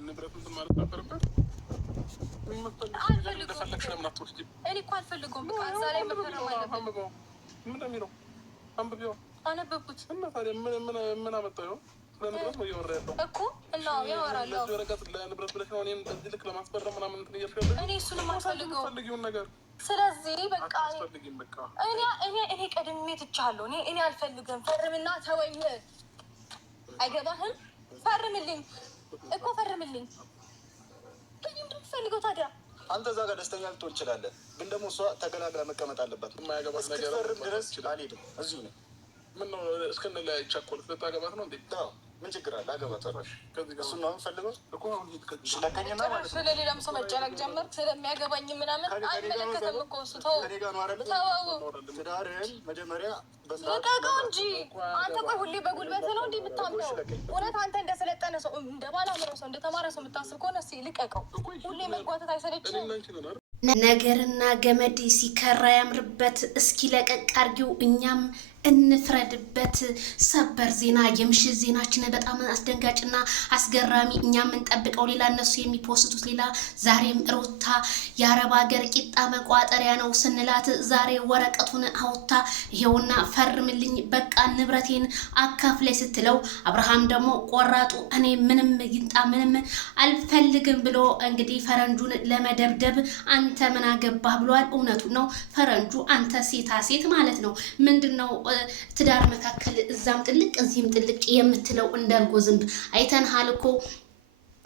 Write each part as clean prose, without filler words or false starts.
ንብረት እንትን ማለት ነበረበት። እኔ እኮ አልፈልገውም። በቃ እዛ ላይ መፈረም አለብን። ምን እንደሚለው አንብቤው አነበብኩት እና ታዲያ ምን አመጣው? ለንብረት ነው እያወራ ያለው እኮ እና ያወራለሁ። ለወረቀት ለንብረት ብለሽ ነው እኔን በዚህ ልክ ለማስፈረም ምናምን እንትን እያልሽ እኔ እሱንም አልፈልገውም ነገር። ስለዚህ በቃ እኔ ቀድሜ ትቻለሁ። እኔ አልፈልግም። ፈርምና ተወኝ። አይገባህም? ፈርምልኝ እኮ ፈርምልኝ። ምንም ትፈልገው ታዲያ አንተ እዛ ጋር ደስተኛ ልትሆን ትችላለህ፣ ግን ደግሞ እሷ ተገላግላ መቀመጥ አለባት። የማያገባት ነገር ድረስ አልሄድም። እዚሁ ነው። ምን ነው እስክንለያይ ቸኮልክ? ልታገባት ነው እንዴ? ምን ችግር አለ? አገባት ራሽ እሱን ነው የምፈልገው እኮ። አሁን ስለከኝና ማለት ነው ስለሌላም ሰው መጨነቅ ጀመር። ስለሚያገባኝ ምናምን አይመለከተም እኮ እሱ። ተው ትዳርህን መጀመሪያ ልቀቀው እንጂ አንተ። ቆይ ሁሌ በጉልበት ነው እንዴ የምታምነው? እውነት አንተ እንደሰለጠነ ሰው እንደ ባላምሮ ሰው እንደተማረ ሰው የምታስብ ከሆነ እስኪ ልቀቀው። ሁሌ መጓተት አይሰለችም? ነገርና ገመድ ሲከራ ያምርበት። እስኪ ለቀቅ አድርጊው፣ እኛም እንፍረድበት። ሰበር ዜና፣ የምሽት ዜናችን በጣም አስደንጋጭና አስገራሚ፣ እኛ የምንጠብቀው ሌላ፣ እነሱ የሚፖስቱት ሌላ። ዛሬም ሩታ የአረብ ሀገር ቂጣ መቋጠሪያ ነው ስንላት ዛሬ ወረቀቱን አውጥታ ይሄውና ፈርምልኝ፣ በቃ ንብረቴን አካፍላይ ስትለው አብርሃም ደግሞ ቆራጡ እኔ ምንም ይንጣ ምንም አልፈልግም ብሎ እንግዲህ ፈረንጁን ለመደብደብ አንተ ምን አገባህ ብሏል። እውነቱን ነው ፈረንጁ፣ አንተ ሴታ ሴት ማለት ነው። ምንድነው ትዳር መካከል እዛም ጥልቅ እዚህም ጥልቅ የምትለው? እንደርጎ ዝንብ አይተንሃል እኮ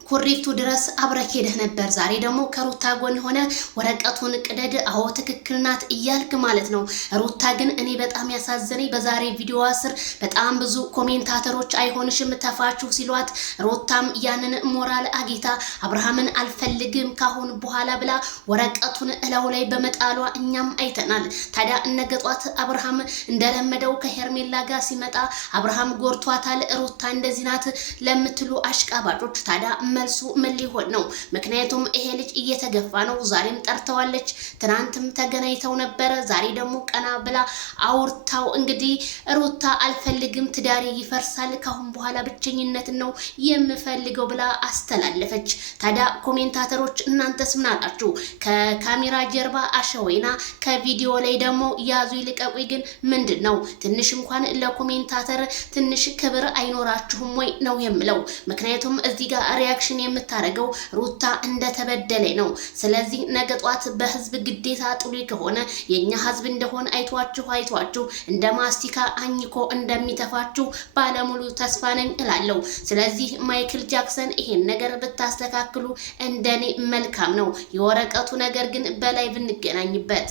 ኩሪፍቱ ድረስ አብረክ ሄደህ ነበር። ዛሬ ደግሞ ከሩታ ጎን ሆነ ወረቀቱን ቅደድ፣ አዎ ትክክል ናት እያልክ ማለት ነው። ሩታ ግን እኔ በጣም ያሳዘነኝ በዛሬ ቪዲዮዋ ስር በጣም ብዙ ኮሜንታተሮች አይሆንሽም ተፋችሁ ሲሏት፣ ሩታም ያንን ሞራል አጌታ አብርሃምን አልፈልግም ካሁን በኋላ ብላ ወረቀቱን እላው ላይ በመጣሏ እኛም አይተናል። ታዲያ እነገጧት አብርሃም እንደለመደው ከሄርሜላ ጋር ሲመጣ አብርሃም ጎርቷታል፣ ሩታ እንደዚህ ናት ለምትሉ አሽቃባጮች ታዲያ መልሱ ምን ሊሆን ነው? ምክንያቱም ይሄ ልጅ እየተገፋ ነው። ዛሬም ጠርተዋለች፣ ትናንትም ተገናኝተው ነበረ። ዛሬ ደግሞ ቀና ብላ አውርታው እንግዲህ ሩታ አልፈልግም፣ ትዳሬ ይፈርሳል፣ ካሁን በኋላ ብቸኝነትን ነው የምፈልገው ብላ አስተላለፈች። ታዲያ ኮሜንታተሮች እናንተስ ምን አላችሁ? ከካሜራ ጀርባ አሸወይና፣ ከቪዲዮ ላይ ደግሞ ያዙ ይልቀቁኝ። ግን ምንድን ነው ትንሽ እንኳን ለኮሜንታተር ትንሽ ክብር አይኖራችሁም ወይ ነው የምለው። ምክንያቱም እዚህ ጋር ሪያክሽን የምታረገው ሩታ እንደተበደለ ነው። ስለዚህ ነገ ጧት በህዝብ ግዴታ ጥሉ ከሆነ የኛ ህዝብ እንደሆነ አይቷችሁ እንደ ማስቲካ አኝኮ እንደሚተፋችሁ ባለሙሉ ተስፋ ነኝ እላለሁ። ስለዚህ ማይክል ጃክሰን ይሄን ነገር ብታስተካክሉ እንደኔ መልካም ነው። የወረቀቱ ነገር ግን በላይ ብንገናኝበት